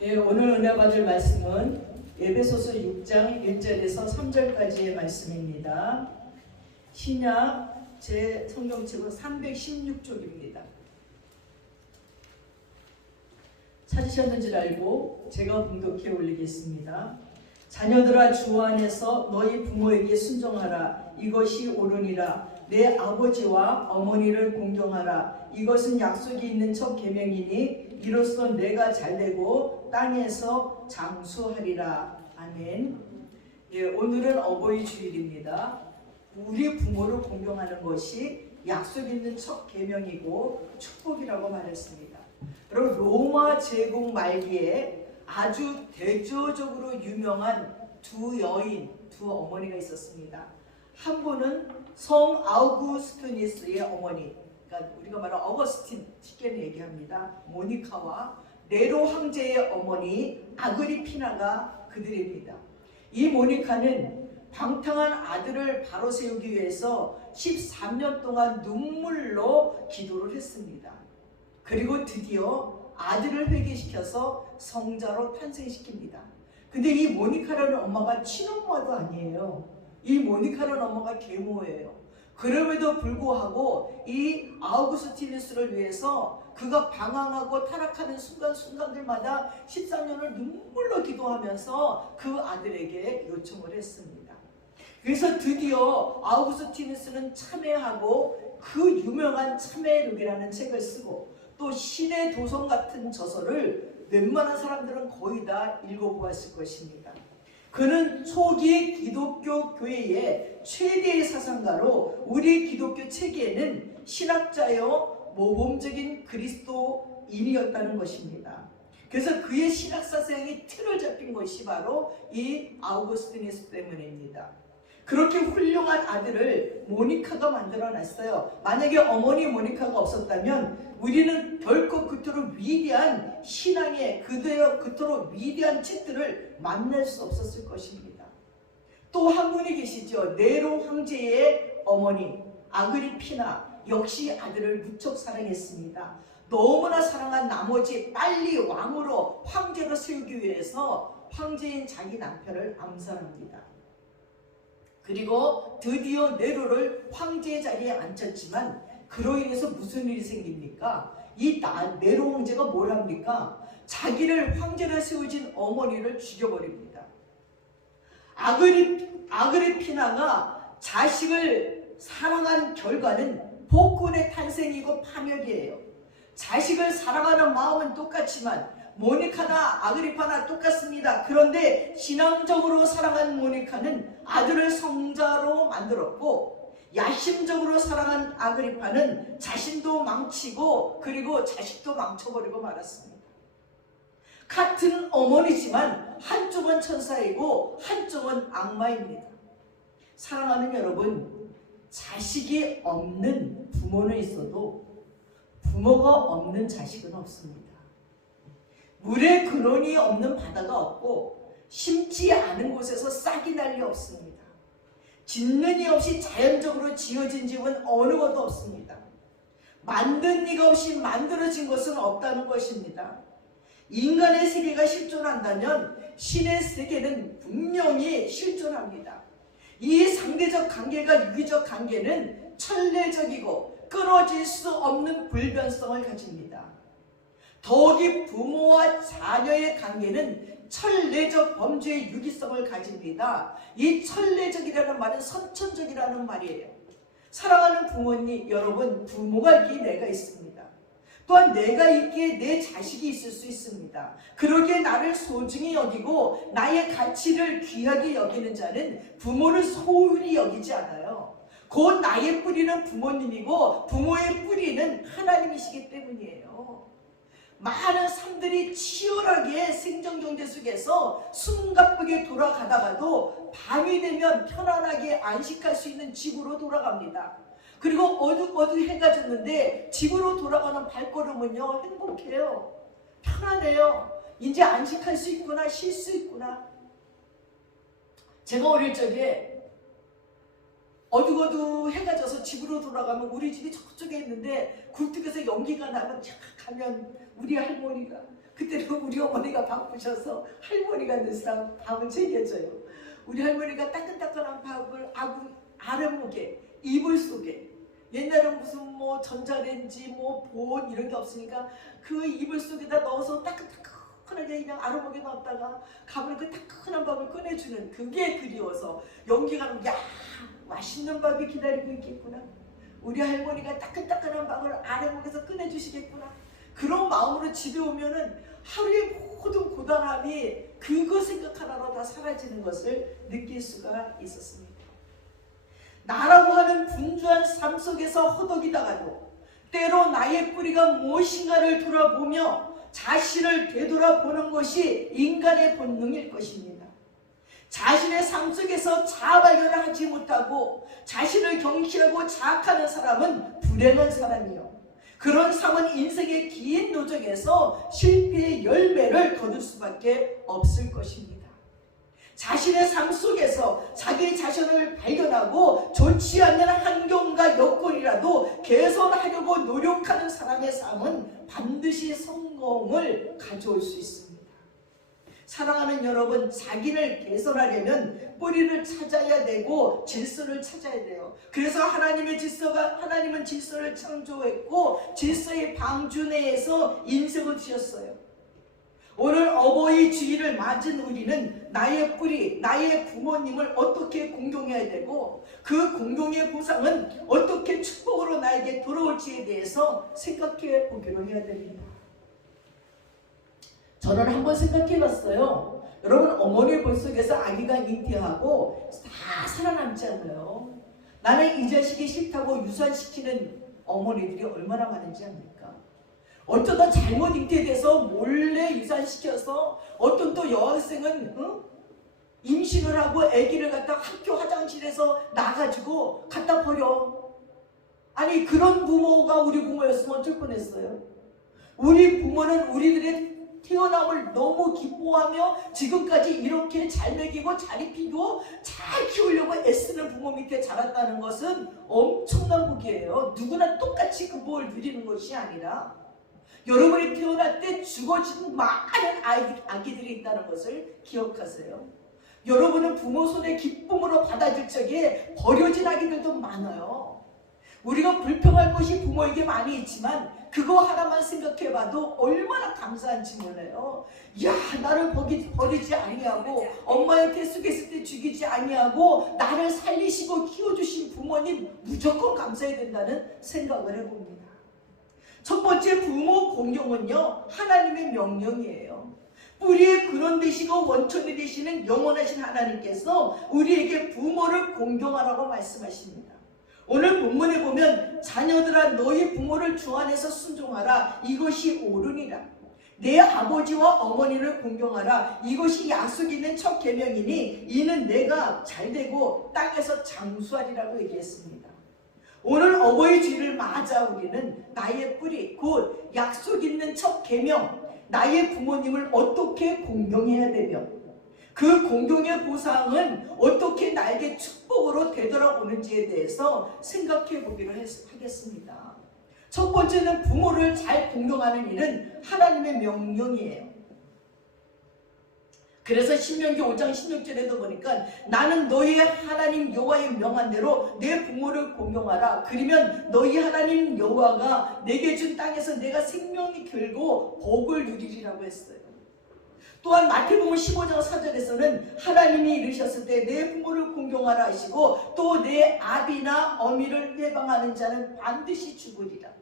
예, 오늘 은혜 받을 말씀은 에베소서 6장 1절에서 3절까지의 말씀입니다. 신약 제 성경책은 316쪽입니다. 찾으셨는 줄 알고 제가 봉독해 올리겠습니다. 자녀들아, 주 안에서 너희 부모에게 순종하라. 이것이 옳으니라. 내 아버지와 어머니를 공경하라. 이것은 약속이 있는 첫 계명이니 이로써 내가 잘되고 땅에서 장수하리라. 아멘. 예, 오늘은 어버이 주일입니다. 우리 부모를 공경하는 것이 약속 있는 첫 계명이고 축복이라고 말했습니다. 여러분, 로마 제국 말기에 아주 대조적으로 유명한 두 여인, 두 어머니가 있었습니다. 한 분은 성 아우구스티누스의 어머니, 그러니까 우리가 말하는 어거스틴, 쉽게 얘기합니다. 모니카와 네로 황제의 어머니 아그리피나가 그들입니다. 이 모니카는 방탕한 아들을 바로 세우기 위해서 13년 동안 눈물로 기도를 했습니다. 그리고 드디어 아들을 회개시켜서 성자로 탄생시킵니다. 근데 이 모니카라는 엄마가 친엄마도 아니에요. 이 모니카라는 엄마가 계모예요. 그럼에도 불구하고 이 아우구스티누스를 위해서 그가 방황하고 타락하는 순간순간들마다 13년을 눈물로 기도하면서 그 아들에게 요청을 했습니다. 그래서 드디어 아우구스티누스는 참회하고 그 유명한 참회록이라는 책을 쓰고 또 신의 도성 같은 저서를 웬만한 사람들은 거의 다 읽어보았을 것입니다. 그는 초기 기독교 교회의 최대의 사상가로 우리 기독교 체계에는 신학자요 모범적인 그리스도인이었다는 것입니다. 그래서 그의 신학 사상이 틀을 잡힌 것이 바로 이 아우구스티누스 때문입니다. 그렇게 훌륭한 아들을 모니카가 만들어놨어요. 만약에 어머니 모니카가 없었다면 우리는 결코 그토록 위대한 신앙의 그토록 위대한 책들을 만날 수 없었을 것입니다. 또 한 분이 계시죠. 네로 황제의 어머니 아그리피나 역시 아들을 무척 사랑했습니다. 너무나 사랑한 나머지 빨리 왕으로 황제로 세우기 위해서 황제인 자기 남편을 암살합니다. 그리고 드디어 네로를 황제의 자리에 앉혔지만 그로 인해서 무슨 일이 생깁니까? 이 네로 황제가 뭘 합니까? 자기를 황제로 세우진 어머니를 죽여버립니다. 아그리피나가 자식을 사랑한 결과는 복군의 탄생이고 파멸이에요. 자식을 사랑하는 마음은 똑같지만 모니카나 아그리파나 똑같습니다. 그런데 신앙적으로 사랑한 모니카는 아들을 성자로 만들었고 야심적으로 사랑한 아그리파는 자신도 망치고 그리고 자식도 망쳐버리고 말았습니다. 같은 어머니지만 한쪽은 천사이고 한쪽은 악마입니다. 사랑하는 여러분, 자식이 없는 부모는 있어도 부모가 없는 자식은 없습니다. 물의 근원이 없는 바다가 없고 심지 않은 곳에서 싹이 날 리 없습니다. 짓는 이 없이 자연적으로 지어진 집은 어느 것도 없습니다. 만든 이가 없이 만들어진 것은 없다는 것입니다. 인간의 세계가 실존한다면 신의 세계는 분명히 실존합니다. 이 상대적 관계가 유기적 관계는 천례적이고 끊어질 수 없는 불변성을 가집니다. 더욱이 부모와 자녀의 관계는 천례적 범죄의 유기성을 가집니다. 이 천례적이라는 말은 선천적이라는 말이에요. 사랑하는 부모님 여러분, 부모가 있기에 내가 있습니다. 또한 내가 있기에 내 자식이 있을 수 있습니다. 그러기에 나를 소중히 여기고 나의 가치를 귀하게 여기는 자는 부모를 소홀히 여기지 않아요. 곧 나의 뿌리는 부모님이고 부모의 뿌리는 하나님이시기 때문이에요. 많은 삶들이 치열하게 생존경제 속에서 숨가쁘게 돌아가다가도 밤이 되면 편안하게 안식할 수 있는 집으로 돌아갑니다. 그리고 어둑어둑 해가 졌는데 집으로 돌아가는 발걸음은요, 행복해요. 편안해요. 이제 안식할 수 있구나, 쉴 수 있구나. 제가 어릴 적에 어둑어둑 해가 져서 집으로 돌아가면 우리 집이 저쪽에 있는데 굴뚝에서 연기가 나면 쫙 가면 우리 할머니가, 그때는 우리 어머니가 바쁘셔서 할머니가 늘상 밥을 챙겨줘요. 우리 할머니가 따끈따끈한 밥을 아랫목에 이불 속에, 옛날엔 무슨 뭐 전자레인지 뭐 보온 이런 게 없으니까 그 이불 속에다 넣어서 따끈따끈하게 그냥 아랫목에 넣었다가 가면 그 따끈한 밥을 꺼내주는 그게 그리워서 연기가 나면 야 맛있는 밥이 기다리고 있겠구나, 우리 할머니가 따끈따끈한 밥을 아랫목에서 꺼내주시겠구나, 그런 마음으로 집에 오면은 하루의 모든 고단함이 그거 생각하나로 다 사라지는 것을 느낄 수가 있었습니다. 나라고 하는 분주한 삶 속에서 허덕이다가도 때로 나의 뿌리가 무엇인가를 돌아보며 자신을 되돌아보는 것이 인간의 본능일 것입니다. 자신의 삶 속에서 자아발견을 하지 못하고 자신을 경시하고 자학하는 사람은 불행한 사람이요, 그런 삶은 인생의 긴 노정에서 실패의 열매를 거둘 수밖에 없을 것입니다. 자신의 삶 속에서 자기 자신을 발견하고 좋지 않는 환경과 여건이라도 개선하려고 노력하는 사람의 삶은 반드시 성공을 가져올 수 있습니다. 사랑하는 여러분, 자기를 개선하려면 뿌리를 찾아야 되고 질서를 찾아야 돼요. 그래서 하나님은 질서를 창조했고 질서의 방주 내에서 인생을 주셨어요. 오늘 어버이 주일을 맞은 우리는 나의 뿌리, 나의 부모님을 어떻게 공경해야 되고 그 공경의 보상은 어떻게 축복으로 나에게 돌아올지에 대해서 생각해 보기로 해야 됩니다. 저는 한번 생각해 봤어요. 여러분, 어머니 볼 속에서 아기가 잉태하고 다 살아남지 않아요. 나는 이 자식이 싫다고 유산시키는 어머니들이 얼마나 많은지 압니까? 어쩌다 잘못 잉태돼서 몰래 유산시켜서 어떤 또 여학생은 임신을 하고 아기를 갖다 학교 화장실에서 나가지고 갖다 버려. 아니, 그런 부모가 우리 부모였으면 어쩔 뻔했어요. 우리 부모는 우리들의 태어남을 너무 기뻐하며 지금까지 이렇게 잘 먹이고 잘 입히고 잘 키우려고 애쓰는 부모 밑에 자랐다는 것은 엄청난 복이에요. 누구나 똑같이 그 복을 누리는 것이 아니라 여러분이 태어날 때 죽어지는 많은 아기들이 있다는 것을 기억하세요. 여러분은 부모 손에 기쁨으로 받아줄 적에 버려진 아기들도 많아요. 우리가 불평할 것이 부모에게 많이 있지만 그거 하나만 생각해봐도 얼마나 감사한지 몰라요. 야, 나를 버리지 아니하고 엄마의 태 속에 있을 때 죽이지 아니하고 나를 살리시고 키워주신 부모님 무조건 감사해야 된다는 생각을 해봅니다. 첫 번째, 부모 공경은요, 하나님의 명령이에요. 뿌리의 근원 되시고 원천이 되시는 영원하신 하나님께서 우리에게 부모를 공경하라고 말씀하십니다. 오늘 본문에 보면 자녀들아 너희 부모를 주 안에서 순종하라, 이것이 옳으니라. 내 아버지와 어머니를 공경하라, 이것이 약속 있는 첫 계명이니 이는 내가 잘되고 땅에서 장수하리라고 얘기했습니다. 오늘 어버이 주일을 맞아 우리는 나의 뿌리, 곧 약속 있는 첫 계명, 나의 부모님을 어떻게 공경해야 되며 그 공경의 보상은 어떻게 나에게 축복으로 되돌아오는지에 대해서 생각해 보기로 하겠습니다. 첫 번째는 부모를 잘 공경하는 일은 하나님의 명령이에요. 그래서 신명기 5장 16절에도 보니까 나는 너희 하나님 여호와의 명한 대로 내 부모를 공경하라. 그러면 너희 하나님 여호와가 내게 준 땅에서 내가 생명이 길고 복을 누리리라고 했어요. 또한 마태복음 15장 4절에서는 하나님이 이르셨을 때 내 부모를 공경하라 하시고 또 내 아비나 어미를 회방하는 자는 반드시 죽으리라.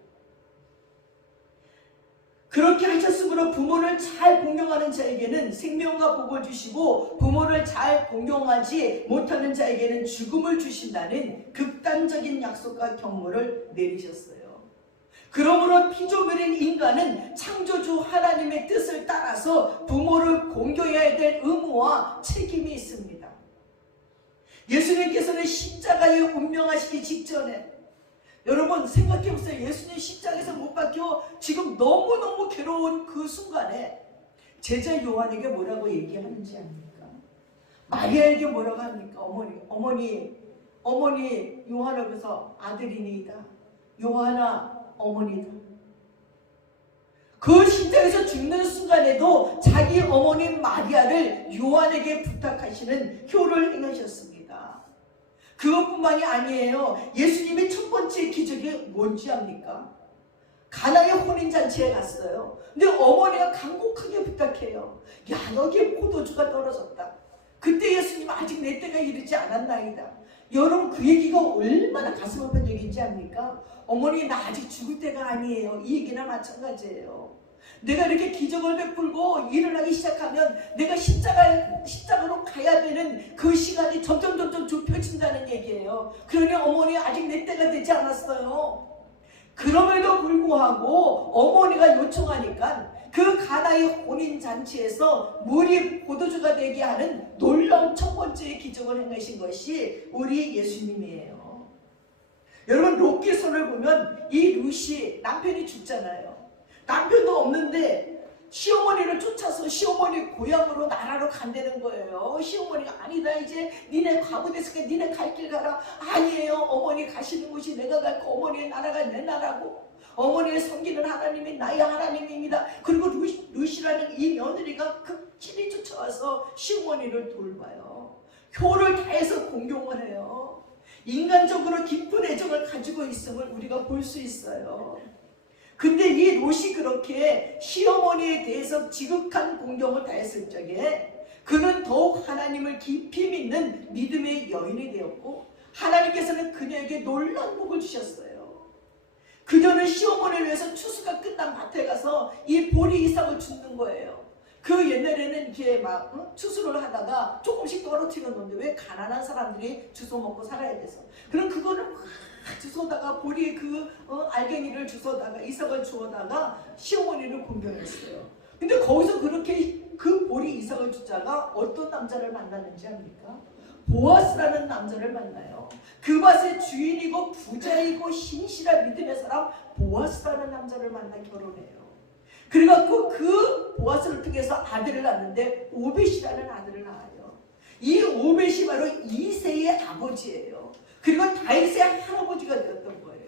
그렇게 하셨으므로 부모를 잘 공경하는 자에게는 생명과 복을 주시고 부모를 잘 공경하지 못하는 자에게는 죽음을 주신다는 극단적인 약속과 경고를 내리셨어요. 그러므로 피조물인 인간은 창조주 하나님의 뜻을 따라서 부모를 공경해야 될 의무와 책임이 있습니다. 예수님께서는 십자가에 운명하시기 직전에, 여러분 생각해보세요. 예수님 십자가에서 못 박혀 지금 너무너무 괴로운 그 순간에 제자 요한에게 뭐라고 얘기하는지 압니까? 마리아에게 뭐라고 합니까? 어머니 요한에게서 아들이니이다. 요한아 어머니다. 그 십자가에서 죽는 순간에도 자기 어머니 마리아를 요한에게 부탁하시는 효를 행하셨습니다. 그것뿐만이 아니에요. 예수님의 첫 번째 기적이 뭔지 압니까? 가나의 혼인잔치에 갔어요. 근데 어머니가 간곡하게 부탁해요. 야, 여기에 포도주가 떨어졌다. 그때 예수님 아직 내 때가 이르지 않았나이다. 여러분, 그 얘기가 얼마나 가슴 아픈 얘기인지 압니까? 어머니, 나 아직 죽을 때가 아니에요. 이 얘기나 마찬가지예요. 내가 이렇게 기적을 베풀고 일을 하기 시작하면 내가 십자가로 가야 되는 그 시간이 점점 좁혀진다는 얘기예요. 그러니 어머니, 아직 내 때가 되지 않았어요. 그럼에도 불구하고 어머니가 요청하니까 그 가나의 혼인잔치에서 물이 포도주가 되게 하는 놀라운 첫 번째 기적을 행하신 것이 우리 예수님이에요. 여러분, 롯기서를 보면 이 룻이 남편이 죽잖아요. 남편도 없는데 시어머니를 쫓아서 시어머니 고향으로 나라로 간다는 거예요. 시어머니가 아니다, 이제 니네 과부 됐으니까 니네 갈 길 가라. 아니에요. 어머니 가시는 곳이 내가 갈 거, 어머니의 나라가 내 나라고, 어머니의 섬기는 하나님이 나의 하나님입니다. 그리고 룻이라는 이 며느리가 극진히 쫓아와서 시어머니를 돌봐요. 효를 다해서 공경을 해요. 인간적으로 깊은 애정을 가지고 있음을 우리가 볼 수 있어요. 근데 이 롯이 그렇게 시어머니에 대해서 지극한 공경을 다했을 적에 그는 더욱 하나님을 깊이 믿는 믿음의 여인이 되었고, 하나님께서는 그녀에게 놀라운 복을 주셨어요. 그녀는 시어머니를 위해서 추수가 끝난 밭에 가서 이 보리 이삭을 줍는 거예요. 그 옛날에는 이렇게 막 추수를 하다가 조금씩 떨어뜨려 놓는데, 왜 가난한 사람들이 주워 먹고 살아야 돼서. 그럼 그거를 막 주워다가 보리의 알갱이를 주워다가 이삭을 주워다가 시어머니를 공경했어요. 근데 거기서 그렇게 그 보리 이삭을 주자가 어떤 남자를 만나는지 압니까? 보아스라는 남자를 만나요. 그 밭의 주인이고 부자이고 신실한 믿음의 사람 보아스라는 남자를 만나 결혼해요. 그래갖고 그 보아스를 통해서 아들을 낳는데 오벳이라는 아들을 낳아요. 이 오벳이 바로 이새의 아버지예요. 그리고 다윗의 할아버지가 되었던 거예요.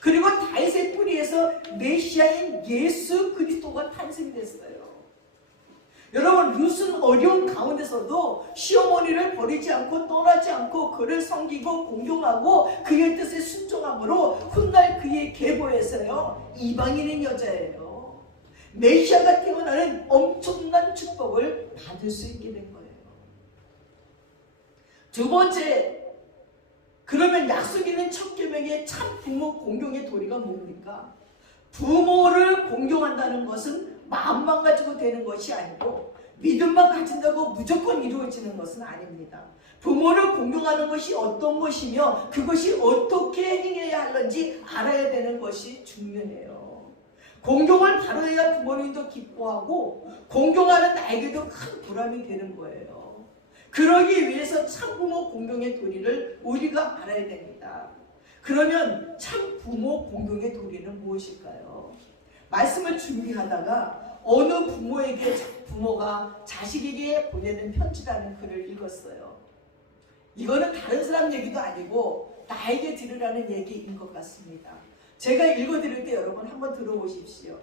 그리고 다윗의 뿌리에서 메시아인 예수 그리스도가 탄생됐어요. 여러분, 룻은 어려운 가운데서도 시어머니를 버리지 않고 떠나지 않고 그를 섬기고 공경하고 그의 뜻에 순종함으로 훗날 그의 계보에서요 이방인인 여자예요. 메시아가 태어나는 엄청난 축복을 받을 수 있게 된 거예요. 두 번째, 그러면 약속 있는 첫 계명의 참 부모 공경의 도리가 뭡니까? 부모를 공경한다는 것은 마음만 가지고 되는 것이 아니고 믿음만 가진다고 무조건 이루어지는 것은 아닙니다. 부모를 공경하는 것이 어떤 것이며 그것이 어떻게 행해야 하는지 알아야 되는 것이 중요해요. 공경을 바로 해야 부모님도 기뻐하고 공경하는 나에게도 큰 보람이 되는 거예요. 그러기 위해서 참부모 공경의 도리를 우리가 알아야 됩니다. 그러면 참부모 공경의 도리는 무엇일까요? 말씀을 준비하다가 어느 부모가 자식에게 보내는 편지라는 글을 읽었어요. 이거는 다른 사람 얘기도 아니고 나에게 들으라는 얘기인 것 같습니다. 제가 읽어드릴 때 여러분 한번 들어보십시오.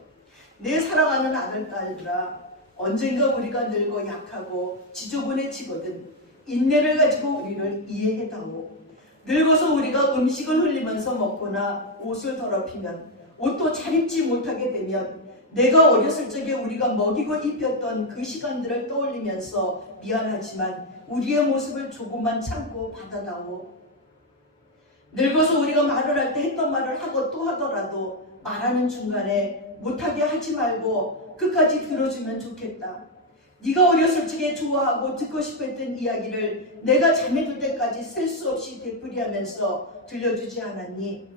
내 사랑하는 아들, 딸들아, 언젠가 우리가 늙어 약하고 지저분해지거든 인내를 가지고 우리를 이해해다오. 늙어서 우리가 음식을 흘리면서 먹거나 옷을 더럽히면 옷도 잘 입지 못하게 되면 내가 어렸을 적에 우리가 먹이고 입혔던 그 시간들을 떠올리면서 미안하지만 우리의 모습을 조금만 참고 받아다오. 늙어서 우리가 말을 할 때 했던 말을 하고 또 하더라도 말하는 중간에 못하게 하지 말고 끝까지 들어주면 좋겠다. 네가 어렸을 적에 좋아하고 듣고 싶어 했던 이야기를 내가 잠에 들 때까지 셀 수 없이 되풀이하면서 들려주지 않았니?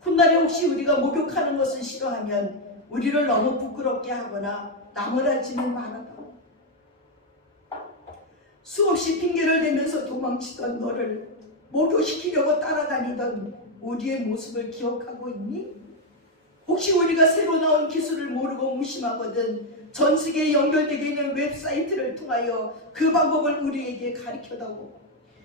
훗날에 혹시 우리가 목욕하는 것을 싫어하면 우리를 너무 부끄럽게 하거나 나무라지는 말아다. 수없이 핑계를 대면서 도망치던 너를 목욕시키려고 따라다니던 우리의 모습을 기억하고 있니? 혹시 우리가 새로 나온 기술을 모르고 무심하거든 전 세계에 연결되어 있는 웹사이트를 통하여 그 방법을 우리에게 가르쳐다오.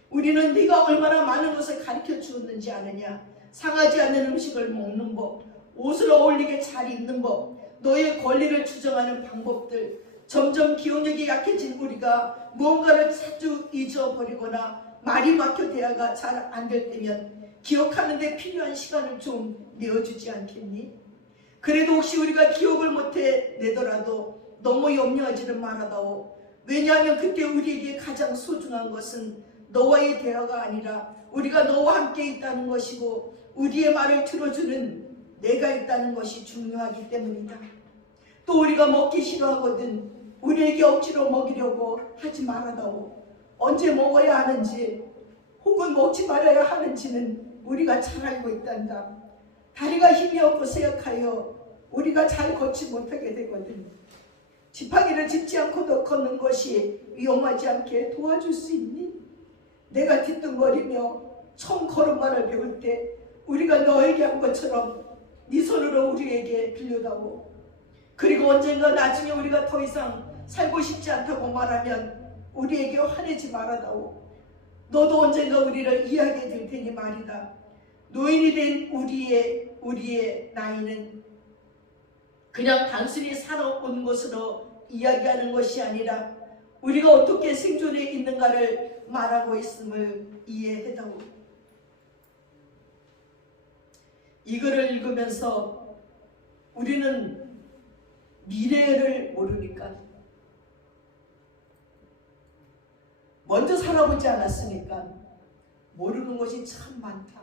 우리는 네가 얼마나 많은 것을 가르쳐 주었는지 아느냐. 상하지 않는 음식을 먹는 법, 옷을 어울리게 잘 입는 법, 너의 권리를 주장하는 방법들. 점점 기억력이 약해진 우리가 무언가를 자주 잊어버리거나 말이 막혀 대화가 잘 안 될 때면 기억하는 데 필요한 시간을 좀 내어주지 않겠니? 그래도 혹시 우리가 기억을 못해 내더라도 너무 염려하지는 말아다오. 왜냐하면 그때 우리에게 가장 소중한 것은 너와의 대화가 아니라 우리가 너와 함께 있다는 것이고 우리의 말을 들어주는 내가 있다는 것이 중요하기 때문이다. 또 우리가 먹기 싫어하거든 우리에게 억지로 먹이려고 하지 말아다오. 언제 먹어야 하는지 혹은 먹지 말아야 하는지는 우리가 잘 알고 있단다. 다리가 힘이 없고 쇠약하여 우리가 잘 걷지 못하게 되거든. 지팡이를 짚지 않고도 걷는 것이 위험하지 않게 도와줄 수 있니? 내가 뒤뚱거리며 처음 걸음마를 배울 때 우리가 너에게 한 것처럼 네 손으로 우리에게 빌려다오. 그리고 언젠가 나중에 우리가 더 이상 살고 싶지 않다고 말하면 우리에게 화내지 말아다오. 너도 언젠가 우리를 이해하게 될 테니 말이다. 노인이 된 우리의 나이는 그냥 단순히 살아온 것으로 이야기하는 것이 아니라 우리가 어떻게 생존해 있는가를 말하고 있음을 이해해다오. 이 글을 읽으면서 우리는 미래를 모르니까 먼저 살아보지 않았으니까 모르는 것이 참 많다.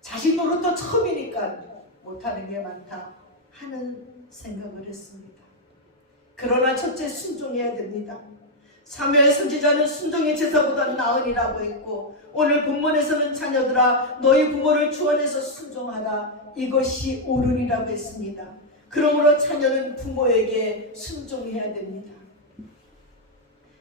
자식 노릇도 처음이니까 못하는 게 많다 하는 생각을 했습니다. 그러나 첫째 순종해야 됩니다. 사무엘 선지자는 순종의 제사보다 나으니라고 했고 오늘 본문에서는 자녀들아 너희 부모를 주 안에서 순종하라 이것이 옳으니라고 했습니다. 그러므로 자녀는 부모에게 순종해야 됩니다.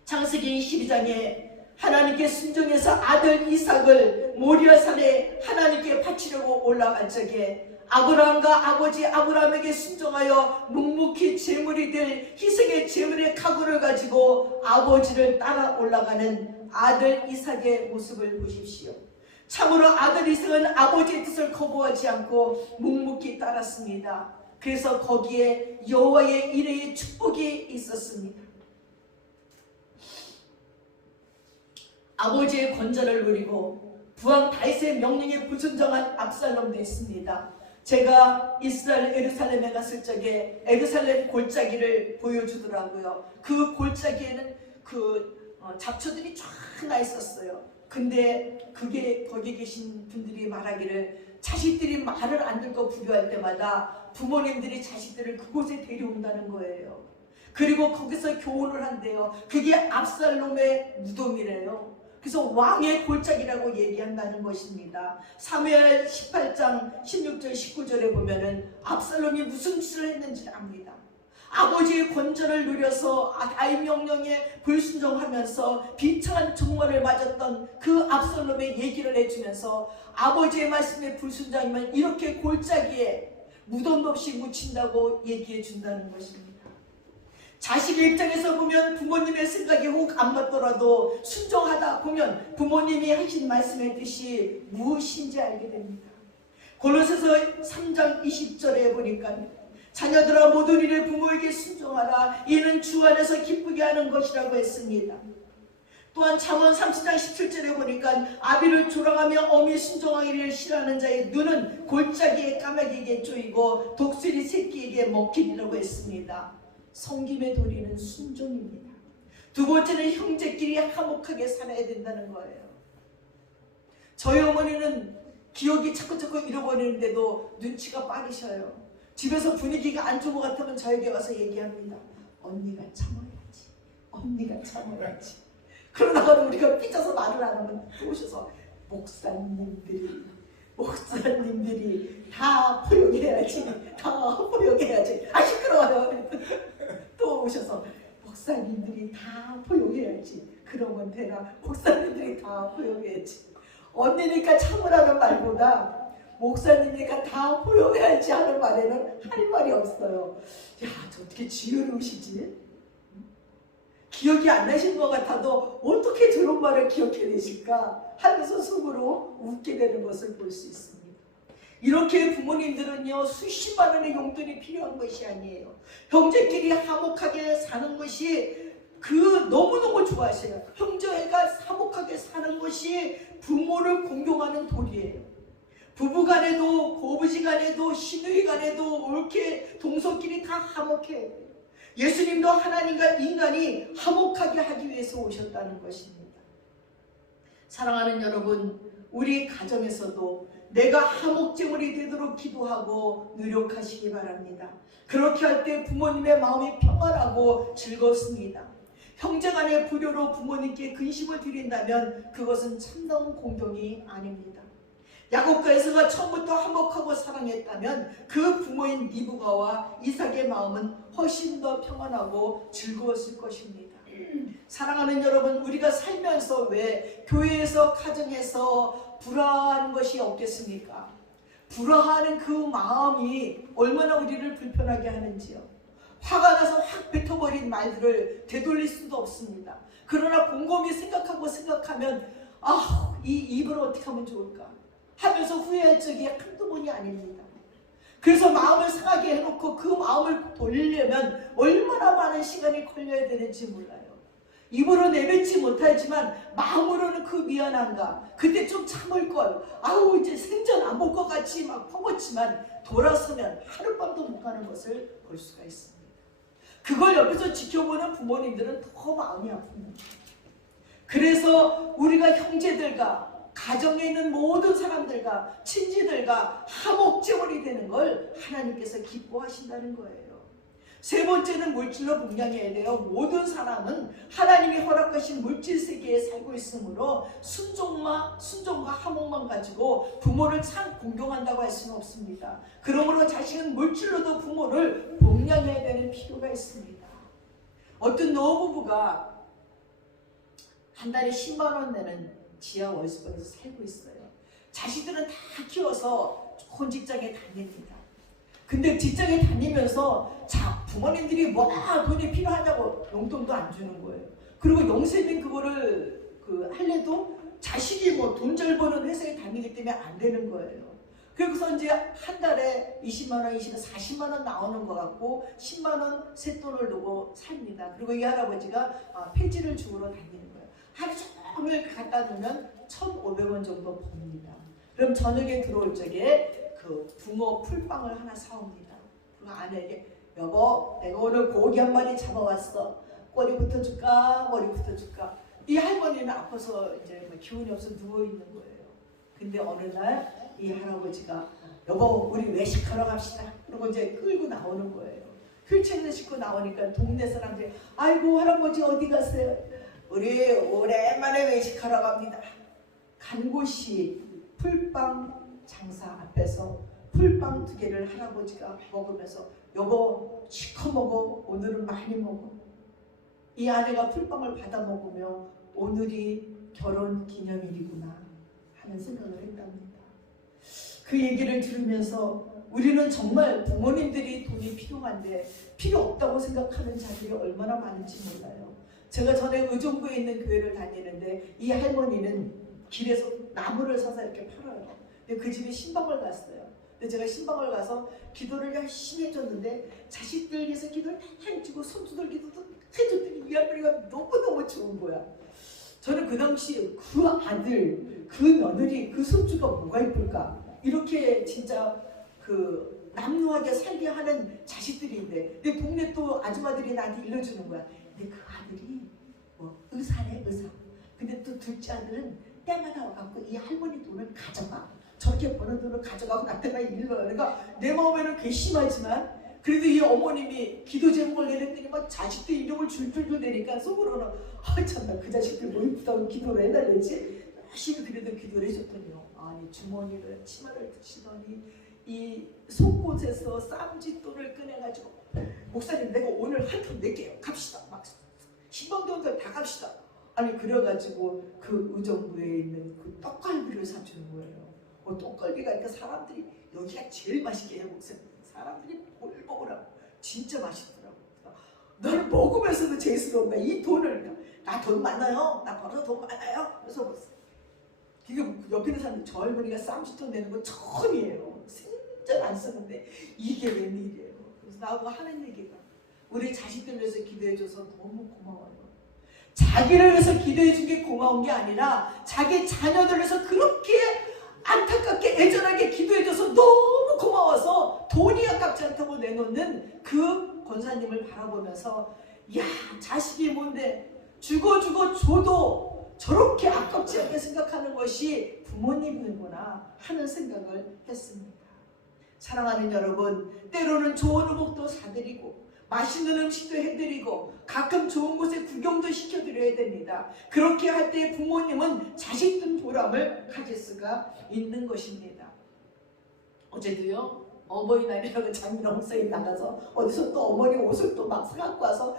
창세기 22장에 하나님께 순종해서 아들 이삭을 모리아산에 하나님께 바치려고 올라간 적에 아브라함과 아버지 아브라함에게 순종하여 묵묵히 제물이 될 희생의 제물의 각오를 가지고 아버지를 따라 올라가는 아들 이삭의 모습을 보십시오. 참으로 아들 이삭은 아버지의 뜻을 거부하지 않고 묵묵히 따랐습니다. 그래서 거기에 여호와의 이레의 축복이 있었습니다. 아버지의 권좌를 누리고 부왕 다윗의 명령에 불순종한 압살롬도 있습니다. 제가 이스라엘 예루살렘에 갔을 적에 예루살렘 골짜기를 보여주더라고요. 그 골짜기에는 잡초들이 쫙 나 있었어요. 근데 그게 거기 계신 분들이 말하기를 자식들이 말을 안 듣고 부교할 때마다 부모님들이 자식들을 그곳에 데려온다는 거예요. 그리고 거기서 교훈을 한대요. 그게 압살롬의 무덤이래요. 그래서 왕의 골짜기라고 얘기한다는 것입니다. 사무엘 18장 16절 19절에 보면은 압살롬이 무슨 짓을 했는지 압니다. 아버지의 권좌를 누려서 다윗 명령에 불순종하면서 비참한 종말을 맞았던 그 압살롬의 얘기를 해주면서 아버지의 말씀에 불순종하면 이렇게 골짜기에 무덤도 없이 묻힌다고 얘기해 준다는 것입니다. 자식의 입장에서 보면 부모님의 생각이 혹 안 맞더라도 순종하다 보면 부모님이 하신 말씀의 뜻이 무엇인지 알게 됩니다. 골로새서 3장 20절에 보니까 자녀들아 모든 일에 부모에게 순종하라 이는 주 안에서 기쁘게 하는 것이라고 했습니다. 또한 잠언 30장 17절에 보니까 아비를 조랑하며 어미 순종하기를 싫어하는 자의 눈은 골짜기에 까마귀에게 쪼이고 독수리 새끼에게 먹히리라고 했습니다. 섬김의 도리는 순종입니다. 두 번째는 형제끼리 화목하게 살아야 된다는 거예요. 저희 어머니는 기억이 자꾸 잃어버리는데도 눈치가 빠르셔요. 집에서 분위기가 안 좋은 것 같으면 저에게 와서 얘기합니다. 언니가 참아야지. 언니가 참아야지. 그러다가 우리가 삐져서 말을 안 하면 또 오셔서 목사님들이 다 포용해야지. 다 포용해야지. 아 시끄러워요. 또 오셔서 목사님들이 다 포용해야지. 그러면 되나. 목사님들이 다 포용해야지. 언니니까 참으라는 말보다 목사님이니까 다 포용해야지 하는 말에는 할 말이 없어요. 야, 저 어떻게 지혜로우시지? 기억이 안 나시는 것 같아도 어떻게 저런 말을 기억해내실까 하면서 속으로 웃게 되는 것을 볼 수 있습니다. 이렇게 부모님들은요, 수십만 원의 용돈이 필요한 것이 아니에요. 형제끼리 화목하게 사는 것이 너무너무 좋아하셔요. 형제가 화목하게 사는 것이 부모를 공경하는 도리예요. 부부간에도 고부지간에도 시누이간에도 이렇게 동성끼리 다 화목해야 돼요. 예수님도 하나님과 인간이 화목하게 하기 위해서 오셨다는 것입니다. 사랑하는 여러분, 우리 가정에서도 내가 화목제물이 되도록 기도하고 노력하시기 바랍니다. 그렇게 할 때 부모님의 마음이 평안하고 즐겁습니다. 형제간의 불효로 부모님께 근심을 드린다면 그것은 참다운 공경이 아닙니다. 야곱과 에서가 처음부터 화목하고 사랑했다면 그 부모인 리브가와 이삭의 마음은 훨씬 더 평안하고 즐거웠을 것입니다. 사랑하는 여러분, 우리가 살면서 왜 교회에서 가정에서 불화하는 것이 없겠습니까? 불화하는 그 마음이 얼마나 우리를 불편하게 하는지요. 화가 나서 확 뱉어버린 말들을 되돌릴 수도 없습니다. 그러나 곰곰이 생각하면 이 입을 어떻게 하면 좋을까 하면서 후회할 적이 한두 번이 아닙니다. 그래서 마음을 상하게 해놓고 그 마음을 돌리려면 얼마나 많은 시간이 걸려야 되는지 몰라요. 입으로 내뱉지 못하지만 마음으로는 그 미안함과 그때 좀 참을걸, 이제 생전 안 볼 것 같이 막 퍼붓지만 돌아서면 하룻밤도 못 가는 것을 볼 수가 있습니다. 그걸 옆에서 지켜보는 부모님들은 더 마음이 아픕니다. 그래서 우리가 형제들과 가정에 있는 모든 사람들과 친지들과 화목제물이 되는 걸 하나님께서 기뻐하신다는 거예요. 세 번째는 물질로 봉양해야 돼요. 모든 사람은 하나님이 허락하신 물질 세계에 살고 있으므로 순종과 화목만 가지고 부모를 참 공경한다고 할 수는 없습니다. 그러므로 자식은 물질로도 부모를 봉양해야 되는 필요가 있습니다. 어떤 노부부가 한 달에 10만 원 내는 지하 월수방에서 살고 있어요. 자식들은 다 키워서 좋은 직장에 다닙니다. 근데 직장에 다니면서 부모님들이 돈이 필요하냐고 용돈도 안 주는 거예요. 그리고 영세민 그거를 할래도 자식이 돈 잘 버는 회사에 다니기 때문에 안 되는 거예요. 그래서 이제 한 달에 20만 원, 40만 원 나오는 것 같고 10만 원 쇳돈을 두고 삽니다. 그리고 이 할아버지가 폐지를 주우러 다니는 거예요. 하루 종일 갖다 놓으면 1,500원 정도 법니다. 그럼 저녁에 들어올 적에 붕어 풀빵을 하나 사옵니다. 그 아내에게, 여보, 내가 오늘 고기 한 마리 잡아왔어. 꼬리부터 줄까? 머리부터 줄까? 이 할머니는 아파서 이제 기운이 없어 누워있는 거예요. 근데 어느 날 이 할아버지가, 여보, 우리 외식하러 갑시다. 그러고 이제 끌고 나오는 거예요. 휠체어를 싣고 나오니까 동네 사람들이, 아이고 할아버지 어디 가세요? 우리 오랜만에 외식하러 갑니다. 간 곳이 풀빵 장사 앞에서 풀빵 2개를 할아버지가 먹으면서, 여보 시커 먹어, 오늘은 많이 먹어. 이 아내가 풀빵을 받아 먹으며 오늘이 결혼 기념일이구나 하는 생각을 했답니다. 그 얘기를 들으면서 우리는 정말 부모님들이 돈이 필요한데 필요 없다고 생각하는 자들이 얼마나 많은지 몰라요. 제가 전에 의정부에 있는 교회를 다니는데 이 할머니는 길에서 나무를 사서 이렇게 팔아요. 근데 그 집에 신방을 갔어요. 근데 제가 신방을 가서 기도를 열심히 해줬는데 자식들 위해서 기도를 다 해주고 손주들 기도도 해줬더니 이 할머니가 너무너무 좋은 거야. 저는 그 당시 그 아들, 그 며느리, 그 손주가 뭐가 이쁠까? 이렇게 진짜 남루하게 살게 하는 자식들인데 내 동네 또 아줌마들이 나한테 일러주는 거야. 근데 그 아들이 의사네, 의사. 근데 또 둘째 아들은 때마다 와갖고 이 할머니 돈을 가져가. 저렇게 버는 돈을 가져가고 나한테만 일러요. 그러니까 내 마음에는 괘씸하지만 그래도 이 어머님이 기도 제목을 내렸더니 막 자식들 이름을 줄줄줄 내니까 속으로는 참나 그 자식들 뭐 이쁘다고 기도를 해달랬지. 열심히 그래도 기도를 해줬더니요. 아니 주머니를 치마를 드시더니 이 속곳에서 쌈짓돈을 꺼내가지고, 목사님 내가 오늘 한 푼 낼게요. 갑시다. 막 신방도원들 다 갑시다. 아니 그래가지고 그 의정부에 있는 그 떡갈비를 사주는 거예요. 떡갈비가 그러니까 사람들이 여기가 제일 맛있게 해요. 목사님 사람들이 뭘 먹으라고 진짜 맛있더라고. 널 먹으면서도 죄스러운 거야. 이 돈을. 나 돈 많아요. 나 벌어서 돈 많아요. 그래서 그게 옆에 있는 사람들 저 할머니가 쌈짓돈 내는 거 처음이에요. 생전 안 쓰는데 이게 웬일이에요. 그래서 나하고 하는 얘기가 우리 자식들 위해서 기도해줘서 너무 고마워요. 자기를 위해서 기도해준 게 고마운 게 아니라 자기 자녀들 위해서 그렇게 안타깝게 애절하게 기도해줘서 너무 고마워서 돈이 아깝지 않다고 내놓는 그 권사님을 바라보면서 야, 자식이 뭔데 주고 줘도 저렇게 아깝지 않게 생각하는 것이 부모님이구나 하는 생각을 했습니다. 사랑하는 여러분, 때로는 좋은 음식도 사드리고 맛있는 음식도 해드리고 가끔 좋은 곳에 구경도 시켜드려야 됩니다. 그렇게 할 때 부모님은 자식된 보람을 가질 수가 있는 것입니다. 어제도요, 어버이날이라고 장미농사에 나가서 어디서 또 어머니 옷을 또 막 사갖고 와서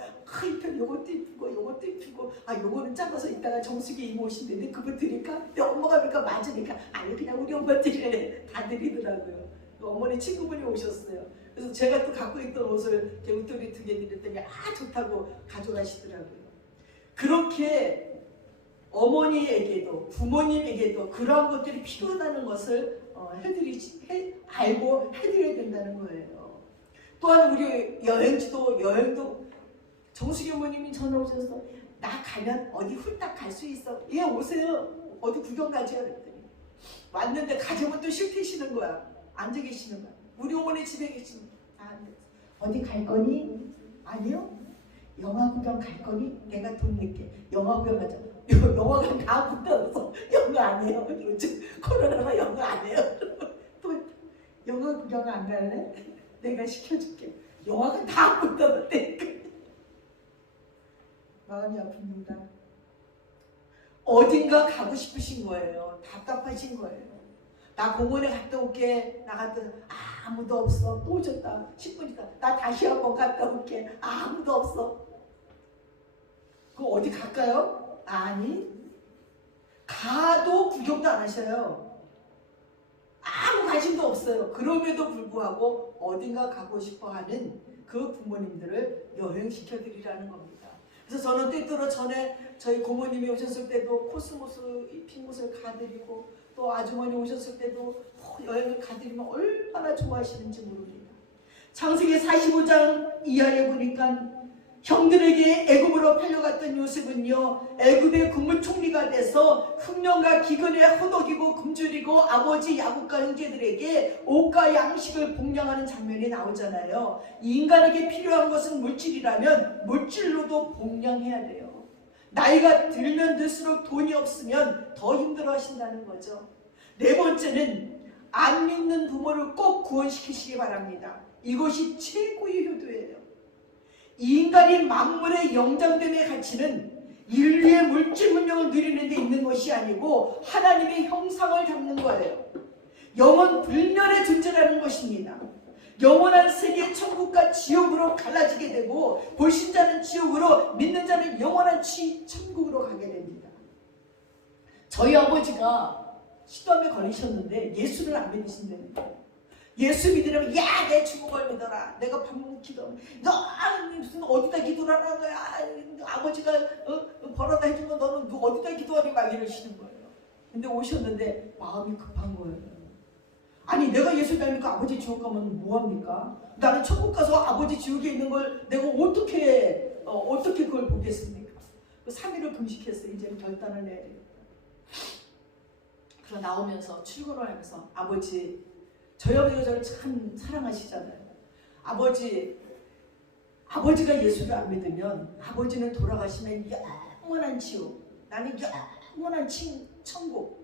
이편 요것도 이쁘고 요것도 이쁘고 요거는 작아서 이따가 정수기 이모 오신다는데 그거 드릴까? 근데 엄마가 그러니까 맞으니까 아니 그냥 우리 엄마 드리래 다 드리더라고요. 어머니 친구분이 오셨어요. 그래서 제가 또 갖고 있던 옷을 이렇게 웃돌이 2개 드렸더니 좋다고 가져가시더라고요. 그렇게 어머니에게도 부모님에게도 그러한 것들이 필요하다는 것을 알고 해드려야 된다는 거예요. 또한 우리 여행도 정수기 어머님이 전화 오셔서 나 가면 어디 훌딱 갈 수 있어. 예, 오세요. 어디 구경 가죠. 그랬더니 왔는데 가자면 또 싫대시는 거야. 앉아 계시는 거야. 우리 어머니 집에 계시는 거야. 어디 갈 거니? 아니요. 영화 구경 갈 거니? 내가 돈 낼게. 영화 구경 가자. 영화가 다 붙어서 영화 안 해요. 요즘 코로나로 영화 안 해요. 또 영화 구경 안 갈래? 내가 시켜줄게. 영화가 다 붙어서 마음이 아픕니다. 어딘가 가고 싶으신 거예요. 답답하신 거예요. 나 공원에 갔다 올게. 나갔더니 아무도 없어. 또 오셨다. 10분 있다. 나 다시 한번 갔다 올게. 아무도 없어. 그럼 어디 갈까요? 아니, 가도 구경도 안 하셔요. 아무 관심도 없어요. 그럼에도 불구하고 어딘가 가고 싶어 하는 그 부모님들을 여행시켜드리라는 겁니다. 그래서 저는 때때로 전에 저희 고모님이 오셨을 때도 코스모스 핀 곳을 가드리고 또 아주머니 오셨을 때도 여행을 가드리면 얼마나 좋아하시는지 모릅니다. 창세기 45장 이하에 보니까 형들에게 애굽으로 팔려갔던 요셉은요, 애굽의 국무총리가 돼서 흑령과 기근에 허덕이고 굶주리고 아버지 야곱과 형제들에게 옷과 양식을 봉양하는 장면이 나오잖아요. 인간에게 필요한 것은 물질이라면 물질로도 봉양해야 돼요. 나이가 들면 들수록 돈이 없으면 더 힘들어 하신다는 거죠. 네 번째는 안 믿는 부모를 꼭 구원시키시기 바랍니다. 이것이 최고의 효도예요. 인간이 만물의 영장됨의 가치는 인류의 물질 문명을 누리는 데 있는 것이 아니고 하나님의 형상을 담는 거예요. 영원 불멸의 존재라는 것입니다. 영원한 세계 천국과 지옥으로 갈라지게 되고 불신자는 지옥으로 믿는 자는 영원한 천국으로 가게 됩니다. 저희 아버지가 시도암에 걸리셨는데 예수를 안 믿으신다는데 예수 믿으려면 내 주먹을 믿어라. 내가 밥 먹고 기도하면 너 무슨 어디다 기도를 하는 거야. 아버지가 벌어다 해주면 너는 어디다 기도하니 막 이러시는 거예요. 근데 오셨는데 마음이 급한 거예요. 아니 내가 예수 닮으니까 아버지 지옥 가면 뭐합니까? 나는 천국 가서 아버지 지옥에 있는 걸 내가 어떻게 그걸 보겠습니까? 3일을 금식했어요. 이제는 결단을 내야 되겠다. 그러고 나오면서 출근을 하면서 아버지, 저희 아버지가 저를 참 사랑하시잖아요. 아버지가 예수를 안 믿으면 아버지는 돌아가시면 영원한 지옥, 나는 영원한 천국.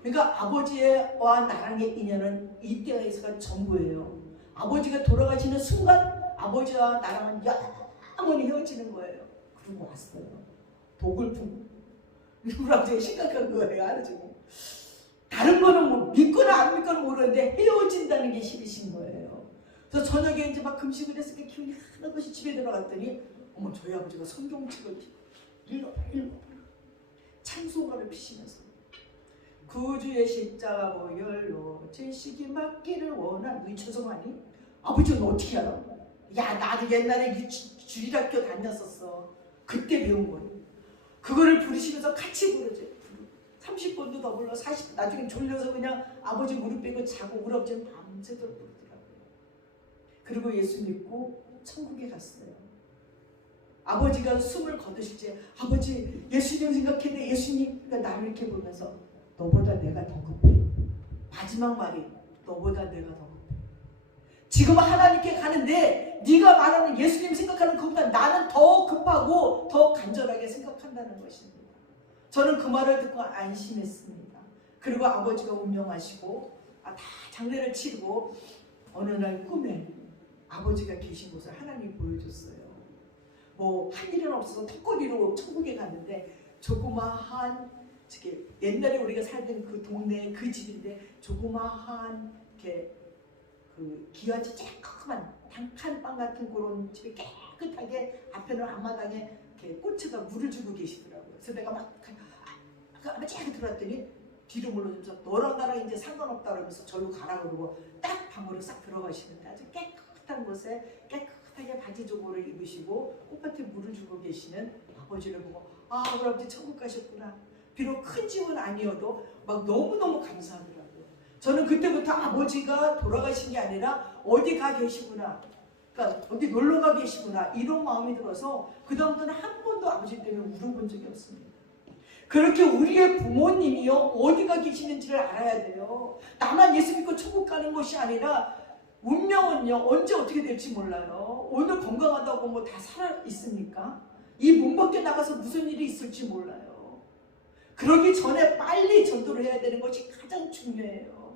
그러니까 아버지와 나랑의 인연은 이때에서가 전부예요. 아버지가 돌아가시는 순간 아버지와 나랑은 영원히 헤어지는 거예요. 그러고 왔어요. 독을 품고. 우리 아버지가 심각한 거예요. 알아주고. 다른 거는 뭐 믿거나 안 믿거나 모르는데 헤어진다는 게 싫으신 거예요. 그래서 저녁에 이제 막 금식을 했을 때 기분이 하나것이 집에 들어갔더니 어머 저희 아버지가 성경책을 읽어 찬송가를 피시면서 구주의 십자가 보혈로 제식이 맞기를 원한 이 찬송하니 아버지는 어떻게 알아? 야 나도 옛날에 주일학교 다녔었어. 그때 배운 거예요. 그거를 부르시면서 같이 부르죠. 30번도 더 불러 40번. 나중에 졸려서 그냥 아버지 무릎 빼고 자고 울었지만 밤새도록 부르더라고요. 그리고 예수 믿고 천국에 갔어요. 아버지가 숨을 거두실 때 아버지 예수님 생각했네. 예수님. 그러니까 나를 이렇게 보면서 너보다 내가 더 급해. 마지막 말이 너보다 내가 더 급해. 지금 하나님께 가는데 네가 말하는 예수님 생각하는 그보다 나는 더 급하고 더 간절하게 생각한다는 것입니다. 저는 그 말을 듣고 안심했습니다. 그리고 아버지가 운명하시고 다 장례를 치르고 어느 날 꿈에 아버지가 계신 곳을 하나님이 보여줬어요. 뭐 한 일은 없어서 턱걸이로 천국에 갔는데 조그마한 옛날에 우리가 살던 그 동네 그 집인데 조그마한 이렇게 그 기와집 조그만 단칸방 같은 그런 집에 깨끗하게 앞에는 앞마당에 이렇게 꽃에다 물을 주고 계시더라고요. 그래서 내가 막 아버지 하고 들어왔더니 뒤로 물러주면서 너랑 나랑 이제 상관없다 그러면서 절로 가라 그러고 딱 방으로 싹 들어가시는데 아주 깨끗한 곳에 깨끗하게 바지 조거를 입으시고 꽃밭에 물을 주고 계시는 아버지를 보고 아 우리 아버지 천국 가셨구나. 비록 큰 집은 아니어도 막 너무너무 감사하더라고요. 저는 그때부터 아버지가 돌아가신 게 아니라 어디 가 계시구나. 그러니까 어디 놀러 가 계시구나. 이런 마음이 들어서 그다음부터는 한 번도 아버지 때문에 울어본 적이 없습니다. 그렇게 우리의 부모님이요 어디 가 계시는지를 알아야 돼요. 나만 예수 믿고 천국 가는 것이 아니라 운명은요 언제 어떻게 될지 몰라요. 오늘 건강하다고 뭐 다 살아 있습니까? 이 문 밖에 나가서 무슨 일이 있을지 몰라요. 그러기 전에 빨리 전도를 해야 되는 것이 가장 중요해요.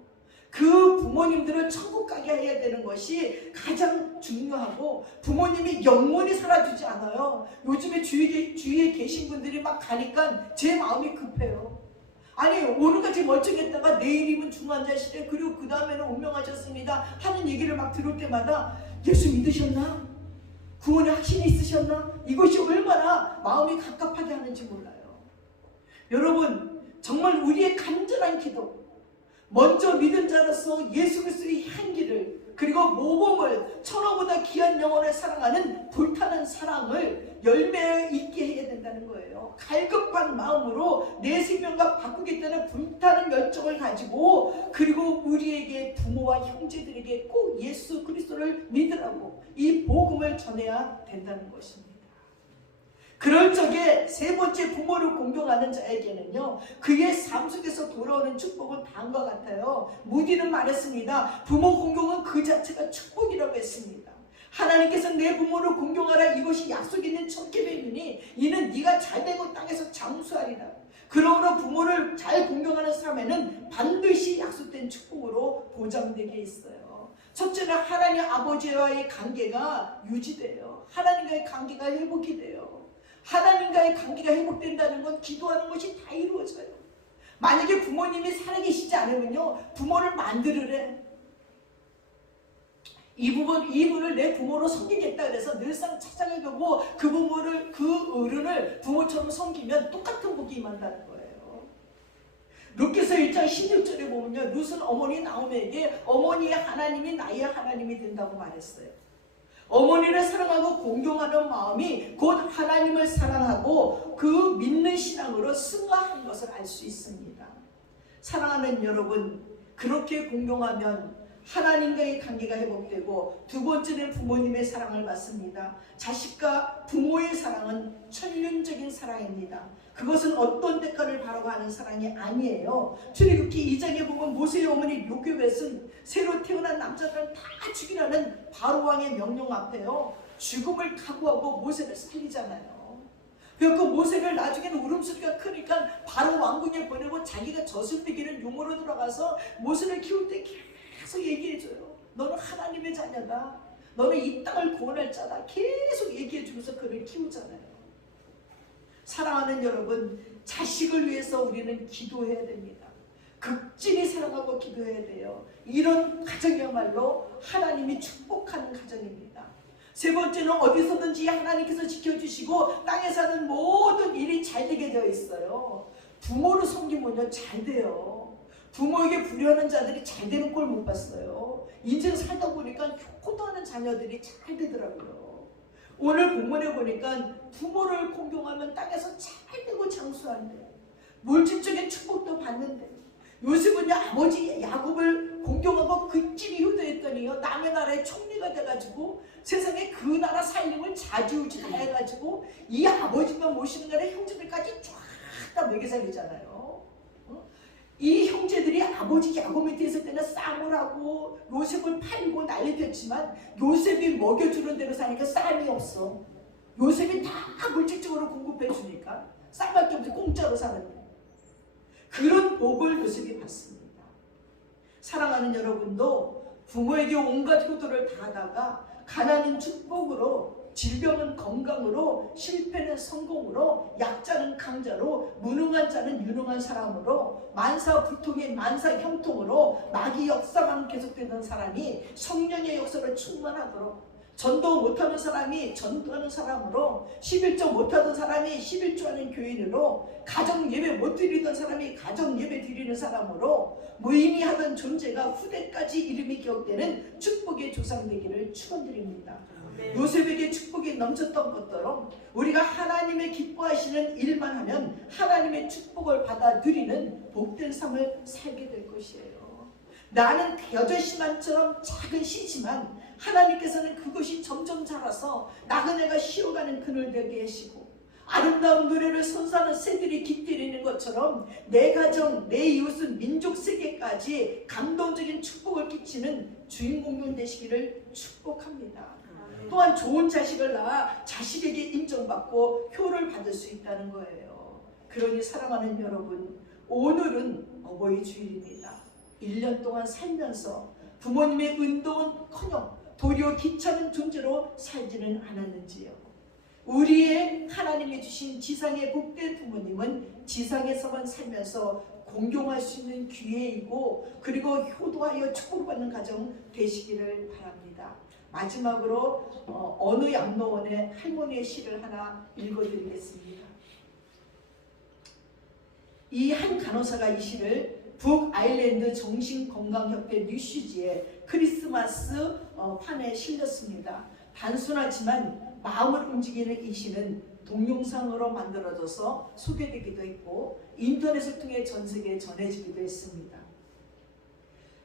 그 부모님들을 천국 가게 해야 되는 것이 가장 중요하고 부모님이 영원히 살아주지 않아요. 요즘에 주위에 계신 분들이 막 가니까 제 마음이 급해요. 아니 오늘까지 멀쩡했다가 내일이면 중환자실에 그리고 그 다음에는 운명하셨습니다 하는 얘기를 막 들을 때마다 예수 믿으셨나? 구원의 확신이 있으셨나? 이것이 얼마나 마음이 갑갑하게 하는지 몰라요. 여러분 정말 우리의 간절한 기도 먼저 믿은 자로서 예수 그리스도의 향기를 그리고 모범을 천하보다 귀한 영혼을 사랑하는 불타는 사랑을 열매 있게 해야 된다는 거예요. 갈급한 마음으로 내 생명과 바꾸겠다는 불타는 열정을 가지고 그리고 우리에게 부모와 형제들에게 꼭 예수 그리스도를 믿으라고 이 복음을 전해야 된다는 것입니다. 그럴 적에 세 번째 부모를 공경하는 자에게는요 그의 삶 속에서 돌아오는 축복은 다음과 같아요. 무디는 말했습니다. 부모 공경은 그 자체가 축복이라고 했습니다. 하나님께서 내 부모를 공경하라 이것이 약속 있는 첫 계명이니 이는 네가 잘되고 땅에서 장수하리라. 그러므로 부모를 잘 공경하는 삶에는 반드시 약속된 축복으로 보장되게 있어요. 첫째는 하나님 아버지와의 관계가 유지돼요. 하나님과의 관계가 회복이 돼요. 하나님과의 관계가 회복된다는 건 기도하는 것이 다 이루어져요. 만약에 부모님이 살아계시지 않으면요 부모를 만들으래. 이분을 내 부모로 섬기겠다 그래서 늘상 찾아가고 그 부모를 그 어른을 부모처럼 섬기면 똑같은 복이 임한다는 거예요. 룻기서 1장 16절에 보면요 룻은 어머니 나오미에게 어머니의 하나님이 나의 하나님이 된다고 말했어요. 어머니를 사랑하고 공경하는 마음이 곧 하나님을 사랑하고 그 믿는 신앙으로 승화한 것을 알 수 있습니다. 사랑하는 여러분, 그렇게 공경하면 하나님과의 관계가 회복되고 두 번째는 부모님의 사랑을 받습니다. 자식과 부모의 사랑은 천륜적인 사랑입니다. 그것은 어떤 대가를 바라고 하는 사랑이 아니에요. 출애굽기 2장에 보면 모세의 어머니 요굣벳은 새로 태어난 남자들을 다 죽이라는 바로왕의 명령 앞에요 죽음을 각오하고 모세를 살리잖아요. 그래서 모세를 나중에는 울음소리가 크니까 바로 왕궁에 보내고 자기가 젖을 먹이는 용으로 들어가서 모세를 키울 때 계속 얘기해줘요. 너는 하나님의 자녀다. 너는 이 땅을 구원할 자다. 계속 얘기해주면서 그를 키우잖아요. 사랑하는 여러분, 자식을 위해서 우리는 기도해야 됩니다. 극진히 사랑하고 기도해야 돼요. 이런 가정이야말로 하나님이 축복하는 가정입니다. 세 번째는 어디서든지 하나님께서 지켜주시고 땅에 사는 모든 일이 잘 되게 되어 있어요. 부모를 섬기면요 잘 돼요. 부모에게 불효하는 자들이 잘 되는 꼴 못 봤어요. 인생 살다 보니까 효도하는 자녀들이 잘 되더라고요. 오늘 본문에 보니까 부모를 공경하면 땅에서 잘 되고 장수한대. 물질적인 축복도 받는데, 요셉은요 아버지 야곱을 공경하고 그 집이 효도했더니요 남의 나라의 총리가 돼가지고 세상에 그 나라 살림을 좌지우지 다 해가지고 이 아버지만 모시는 거라 형제들까지 쫙 다 먹여 살리잖아요. 이 형제들이 아버지 야곱 밑에 있을 때는 쌈을 하고 요셉을 팔고 난리 됐지만 요셉이 먹여주는 대로 사니까 쌈이 없어. 요셉이 다 물질적으로 공급해 주니까 쌈밖에 없이 공짜로 사는데, 그런 복을 요셉이 받습니다. 사랑하는 여러분도 부모에게 온갖 효도를 다하다가 가난은 축복으로, 질병은 건강으로, 실패는 성공으로, 약자는 강자로, 무능한 자는 유능한 사람으로, 만사불통의 만사형통으로 마귀 역사만 계속되는 사람이 성령의 역사를 충만하도록, 전도 못하는 사람이 전도하는 사람으로, 11조 못하던 사람이 11조하는 교인으로, 가정 예배 못 드리던 사람이 가정 예배 드리는 사람으로, 무의미하던 존재가 후대까지 이름이 기억되는 축복의 조상 되기를 축원드립니다. 요셉에게 축복이 넘쳤던 것처럼 우리가 하나님의 기뻐하시는 일만 하면 하나님의 축복을 받아 누리는 복된 삶을 살게 될 것이에요. 나는 여자씨만처럼 작은 씨지만 하나님께서는 그것이 점점 자라서 나그네가 쉬어가는 그늘 되게 하시고, 아름다운 노래를 선사하는 새들이 깃들이는 것처럼 내 가정, 내 이웃은 민족 세계까지 감동적인 축복을 끼치는 주인공들 되시기를 축복합니다. 또한 좋은 자식을 낳아 자식에게 인정받고 효를 받을 수 있다는 거예요. 그러니 사랑하는 여러분, 오늘은 어버이 주일입니다. 1년 동안 살면서 부모님의 은도는커녕 도리어 귀찮은 존재로 살지는 않았는지요. 우리의 하나님이 주신 지상의 복된 부모님은 지상에서만 살면서 공경할 수 있는 기회이고, 그리고 효도하여 축복받는 가정 되시기를 바랍니다. 마지막으로 어느 양로원의 할머니의 시를 하나 읽어드리겠습니다. 이 한 간호사가 이 시를 북아일랜드 정신건강협회 뉴시지의 크리스마스 판에 실렸습니다. 단순하지만 마음을 움직이는 이 시는 동영상으로 만들어져서 소개되기도 했고 인터넷을 통해 전 세계에 전해지기도 했습니다.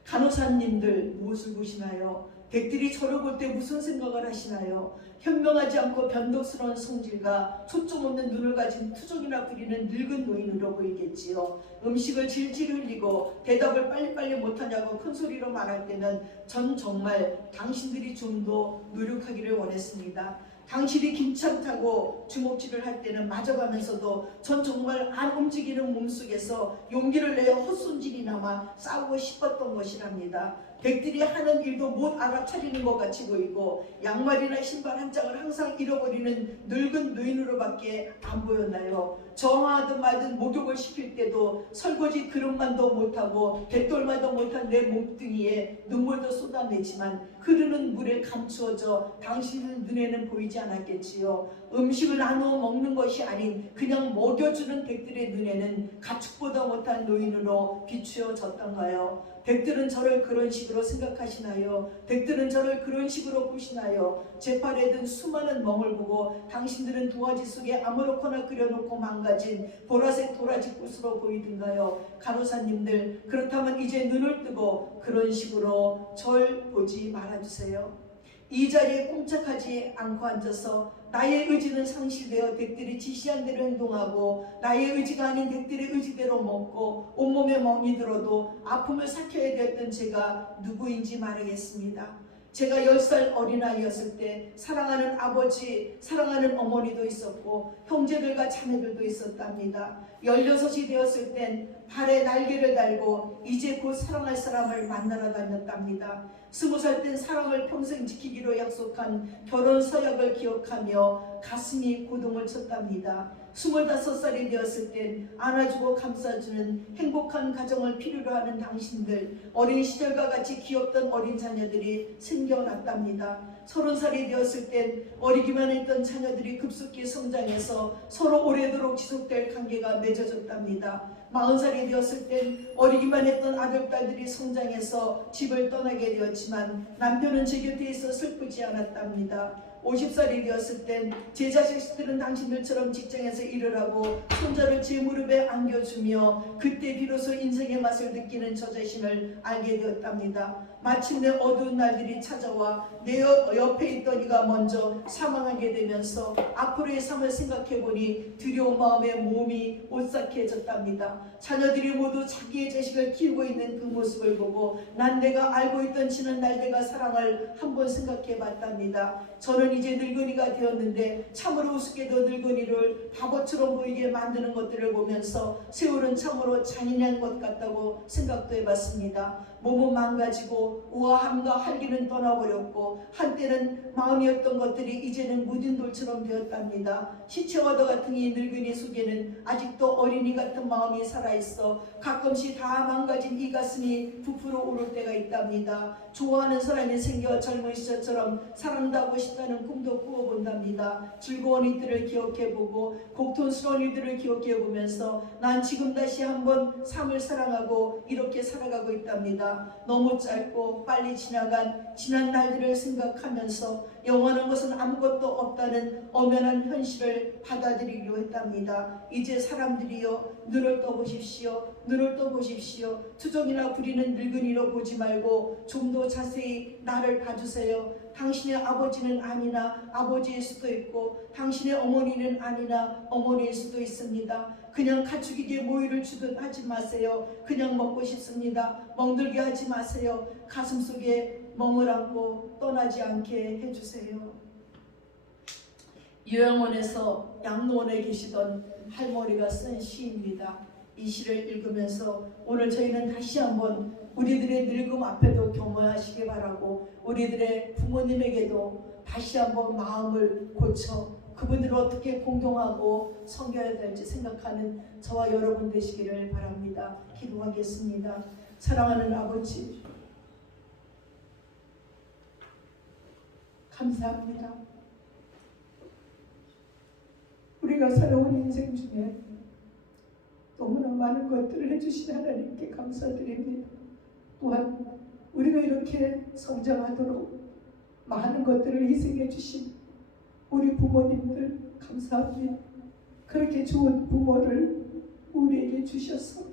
간호사님들 무엇을 보시나요? 댁들이 저를 볼 때 무슨 생각을 하시나요? 현명하지 않고 변덕스러운 성질과 초점 없는 눈을 가진 투정이나 부리는 늙은 노인으로 보이겠지요. 음식을 질질 흘리고 대답을 빨리빨리 못하냐고 큰소리로 말할 때는 전 정말 당신들이 좀 더 노력하기를 원했습니다. 당신이 김찬타고 주먹질을 할 때는 맞아가면서도 전 정말 안 움직이는 몸속에서 용기를 내어 헛손질이 남아 싸우고 싶었던 것이랍니다. 댁들이 하는 일도 못 알아차리는 것 같이 보이고 양말이나 신발 한 짝을 항상 잃어버리는 늙은 노인으로밖에 안 보였나요? 정하든 말든 목욕을 시킬 때도 설거지 그릇만도 못하고 갯돌만도 못한 내 몸뚱이에 눈물도 쏟아내지만 흐르는 물에 감추어져 당신 눈에는 보이지 않았겠지요. 음식을 나누어 먹는 것이 아닌 그냥 먹여주는 댁들의 눈에는 가축보다 못한 노인으로 비추어졌던가요? 댁들은 저를 그런 식으로 생각하시나요? 댁들은 저를 그런 식으로 보시나요? 제 팔에 든 수많은 멍을 보고 당신들은 도화지 속에 아무렇거나 그려놓고 망가진 보라색 도라지 꽃으로 보이든가요? 간호사님들, 그렇다면 이제 눈을 뜨고 그런 식으로 절 보지 말아주세요. 이 자리에 꼼짝하지 않고 앉아서 나의 의지는 상실되어 댁들이 지시한 대로 행동하고 나의 의지가 아닌 댁들의 의지대로 먹고 온몸에 멍이 들어도 아픔을 삭혀야 되었던 제가 누구인지 말하겠습니다. 제가 10살 어린아이였을 때 사랑하는 아버지, 사랑하는 어머니도 있었고 형제들과 자매들도 있었답니다. 16이 되었을 땐 발에 날개를 달고 이제 곧 사랑할 사람을 만나러 다녔답니다. 20살 땐 사랑을 평생 지키기로 약속한 결혼 서약을 기억하며 가슴이 고동을 쳤답니다. 25살이 되었을 땐 안아주고 감싸주는 행복한 가정을 필요로 하는 당신들, 어린 시절과 같이 귀엽던 어린 자녀들이 생겨났답니다. 30살이 되었을 땐 어리기만 했던 자녀들이 급속히 성장해서 서로 오래도록 지속될 관계가 맺어졌답니다. 40살이 되었을 땐 어리기만 했던 아들, 딸들이 성장해서 집을 떠나게 되었지만 남편은 제 곁에 있어 슬프지 않았답니다. 50살이 되었을 땐 제 자식들은 당신들처럼 직장에서 일을 하고 손자를 제 무릎에 안겨주며 그때 비로소 인생의 맛을 느끼는 저 자신을 알게 되었답니다. 마침내 어두운 날들이 찾아와 내 옆에 있던 이가 먼저 사망하게 되면서 앞으로의 삶을 생각해보니 두려운 마음에 몸이 오싹해졌답니다. 자녀들이 모두 자기의 자식을 키우고 있는 그 모습을 보고 난 내가 알고 있던 지난 날들과 사랑을 한번 생각해봤답니다. 저는 이제 늙은이가 되었는데 참으로 우습게도 늙은이를 바보처럼 보이게 만드는 것들을 보면서 세월은 참으로 잔인한 것 같다고 생각도 해봤습니다. 몸은 망가지고 우아함과 활기는 떠나버렸고 한때는 마음이었던 것들이 이제는 묻은 돌처럼 되었답니다. 시체와도 같은 이 늙은이 속에는 아직도 어린이 같은 마음이 살아있어 가끔씩 다 망가진 이 가슴이 부풀어 오를 때가 있답니다. 좋아하는 사람이 생겨 젊은 시절처럼 사랑하고 싶다는 꿈도 꾸어본답니다. 즐거운 이들을 기억해보고 고통스러운 일들을 기억해보면서 난 지금 다시 한번 삶을 사랑하고 이렇게 살아가고 있답니다. 너무 짧고 빨리 지나간 지난 날들을 생각하면서 영원한 것은 아무것도 없다는 엄연한 현실을 받아들이기로 했답니다. 이제 사람들이여 눈을 떠보십시오. 눈을 떠보십시오. 투정이나 부리는 늙은이로 보지 말고 좀 더 자세히 나를 봐주세요. 당신의 아버지는 아니나 아버지일 수도 있고 당신의 어머니는 아니나 어머니일 수도 있습니다. 그냥 가축에게 모이를 주듯 하지 마세요. 그냥 먹고 싶습니다. 멍들게 하지 마세요. 가슴속에 멍을 안고 떠나지 않게 해주세요. 요양원에서 양로원에 계시던 할머니가 쓴 시입니다. 이 시를 읽으면서 오늘 저희는 다시 한번 우리들의 늙음 앞에도 겸허하시기 바라고 우리들의 부모님에게도 다시 한번 마음을 고쳐 그분들을 어떻게 공경하고 섬겨야 될지 생각하는 저와 여러분 되시기를 바랍니다. 기도하겠습니다. 사랑하는 아버지, 감사합니다. 우리가 살아온 인생 중에 너무나 많은 것들을 해주신 하나님께 감사드립니다. 또한 우리가 이렇게 성장하도록 많은 것들을 희생해 주신 우리 부모님들 감사합니다. 그렇게 좋은 부모를 우리에게 주셔서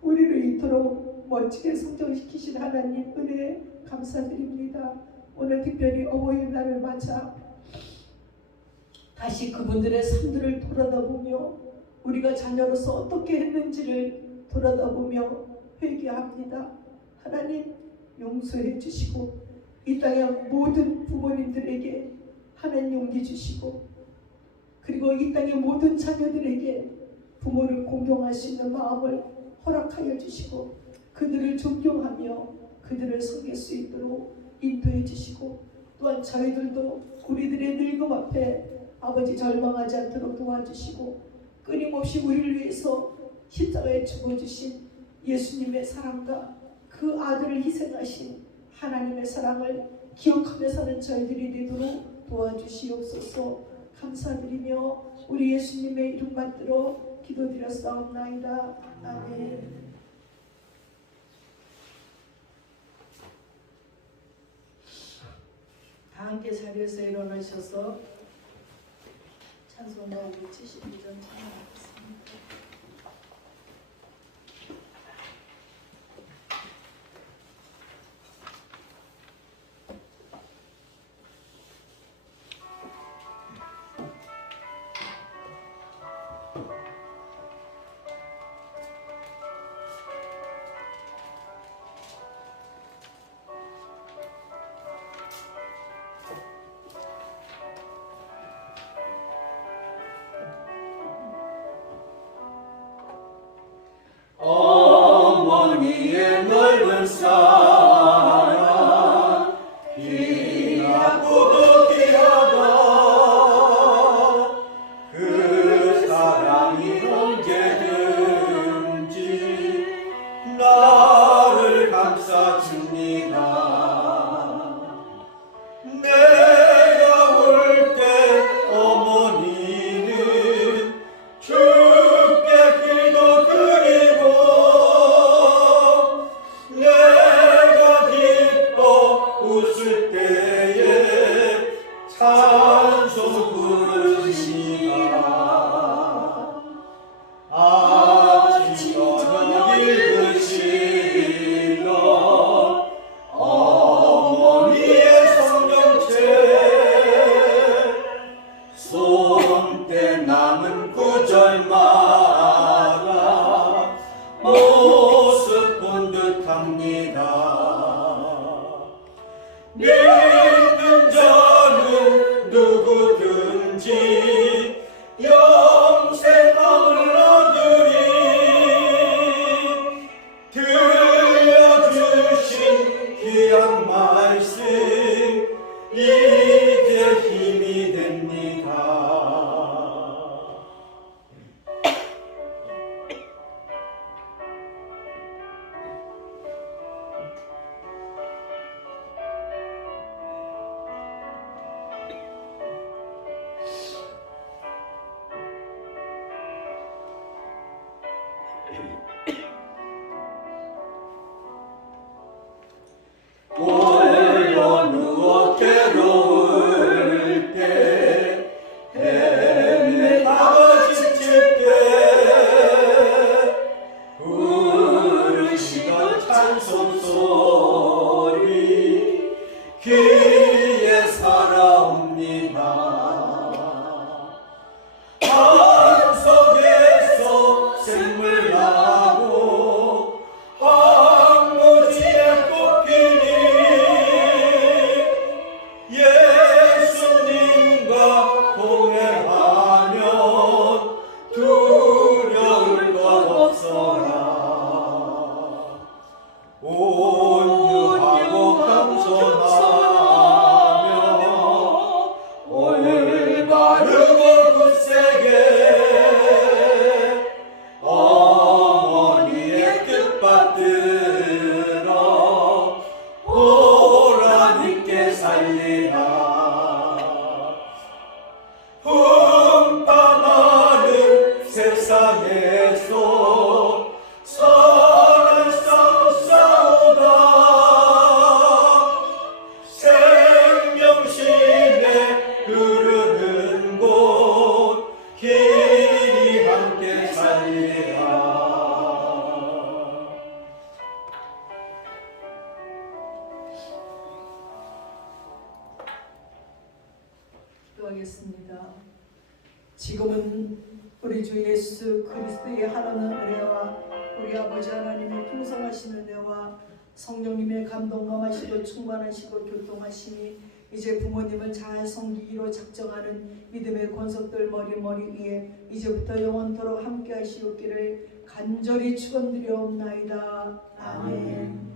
우리를 이토록 멋지게 성장시키신 하나님 은혜에 감사드립니다. 오늘 특별히 어버이날을 맞아 다시 그분들의 삶들을 돌아다보며 우리가 자녀로서 어떻게 했는지를 돌아다보며 회개합니다. 하나님 용서해 주시고 이 땅의 모든 부모님들에게 하나님 용기 주시고 그리고 이 땅의 모든 자녀들에게 부모를 공경할 수 있는 마음을 허락하여 주시고 그들을 존경하며 그들을 섬길 수 있도록 인도해 주시고 또한 저희들도 우리들의 늙음 앞에 아버지 절망하지 않도록 도와주시고 끊임없이 우리를 위해서 십자가에 죽어주신 예수님의 사랑과 그 아들을 희생하신 하나님의 사랑을 기억하며 사는 저희들이 되도록 도와주시옵소서. 감사드리며 우리 예수님의 이름 받들어 기도드렸사옵나이다. 아멘. 다 함께 자리에서 일어나셔서 찬송가하고 72전 찬양하겠습니다. 계절마다 모습 본 듯합니다. 믿는 자는 누구든지 영생을 얻으리. 들려주신 귀한 말씀 이제 힘이 됩니다. 홀로 누워 괴로울 때 헤매다가 지칠 때 부르시던 찬송소리 귀에 살아옵니다. 반석에서 샘물 나고 황무지에 꽃피니 예수님과 동행하면 두려울 것 없어라. 온유하고 겸손하며 올바르고 굳세게 어머니의 뜻 받들어 보라님께 살리라. 흠판하는 세상에서 선한 싸움 싸우다 생명심에 흐르는 곳 길이 함께 살리라. 기도하겠습니다. 지금은 우리 주 예수 그리스도의 하나님 은혜와 우리 아버지 하나님의 풍성하신 은혜와 성령님의 감동감하시고 충만하시고 교통하심이 이제 부모님을 잘 섬기기로 작정하는 믿음의 권속들 머리 위에 이제부터 영원토록 함께 하시옵기를 간절히 축원드려옵나이다. 아멘.